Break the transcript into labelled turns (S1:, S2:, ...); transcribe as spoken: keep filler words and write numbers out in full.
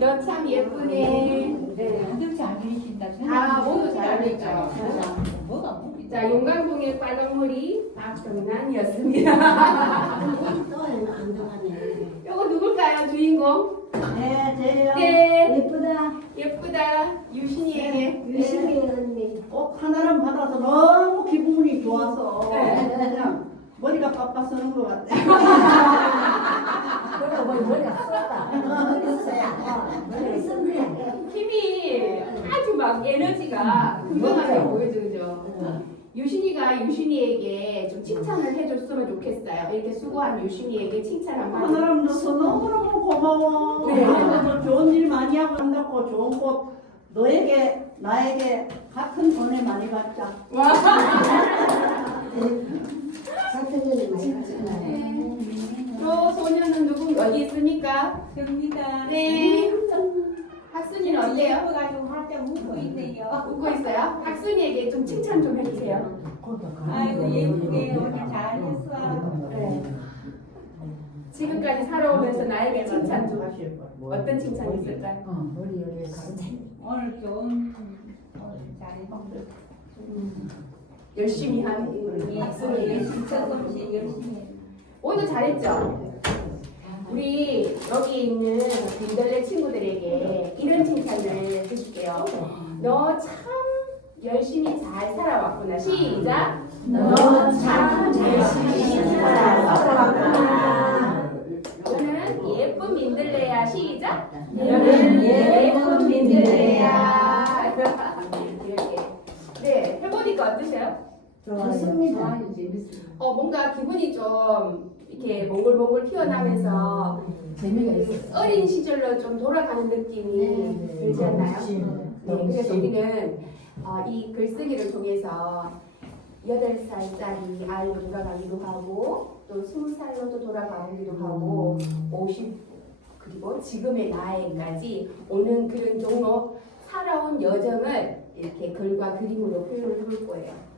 S1: 너 참 예쁘네. 네.
S2: 다들 잘 그리신다.
S1: 다 모두 잘하니까.
S2: 뭐가 뭐지?
S1: 자, 용광동의 빨강머리 박정란이었습니다.
S3: 또안 들어가네.
S1: 요거 누굴까요, 주인공?
S3: 네, 저요.
S1: 네,
S3: 예쁘다.
S1: 예쁘다. 유신이에게.
S3: 유심히 언니.
S4: 어, 하나를 받아서 너무 기분이 좋아서
S1: 네.
S4: 그냥 머리가 빡빡 서는 것 같아.
S3: 그래, 머리 머리가 썼다. 머리 썼어요. 머리 썼네.
S1: 힘이 아주 막 에너지가 금방하게 보여주죠. 유신이가 유신이에게 좀 칭찬을 해줬으면 좋겠어요. 이렇게 수고한 유신이에게 칭찬 한번.
S4: 하나를 넣어서 너무너무 고마워.
S1: 네.
S4: 앞으로 좋은 일 많이 하고 한다고 좋은 곳 너에게 나에게 같은 은혜 많이 받자.
S3: 같은 년이 많이 갔잖아요.
S1: 저 소녀는 누구 어디 있습니까?
S2: 접니다.
S1: 네. 학순이는 어때요?
S2: 예뻐가지고 활짝 웃고 있네요.
S1: 웃고 있어요? 학순이에게 좀 칭찬 좀 해주세요.
S2: 아이고 예쁘게 오늘 잘했어.
S1: 네. 지금까지 살아오면서 나에게 칭찬 좀. 어떤 칭찬이 있을까요?
S3: 어, 머리 여기 가르쳐.
S2: 오늘 좋은 오늘 잘했어.
S1: 열심히 한
S2: 예,
S1: 학순이.
S2: 열심히 조금씩 열심히 해.
S1: 오늘 잘했죠? 우리 여기 있는 민들레 친구들에게 이런 칭찬을 해줄게요. 너 참 열심히 잘 살아왔구나. 시작!
S3: 너 참 열심히 살아왔구나.
S1: 너는 예쁜 민들레야. 시작!
S3: 너는 예쁜 민들레야.
S1: 이렇게. 네, 해보니까 어떠세요?
S3: 좋습니다.
S1: 어, 뭔가 기분이 좀 이렇게 몽글몽글 튀어나면서
S3: 재미가 있었어.
S1: 어린 시절로 좀 돌아가는 느낌이 들지 않나요? 네, 그래서 우리는 어, 이 글쓰기를 통해서 여덟 살짜리 아이로 돌아가기도 하고 또 스무 살로도 돌아가기도 하고 오십 그리고 지금의 나이까지 오는 그런 종로 살아온 여정을 이렇게 글과 그림으로 표현을 해볼 거예요.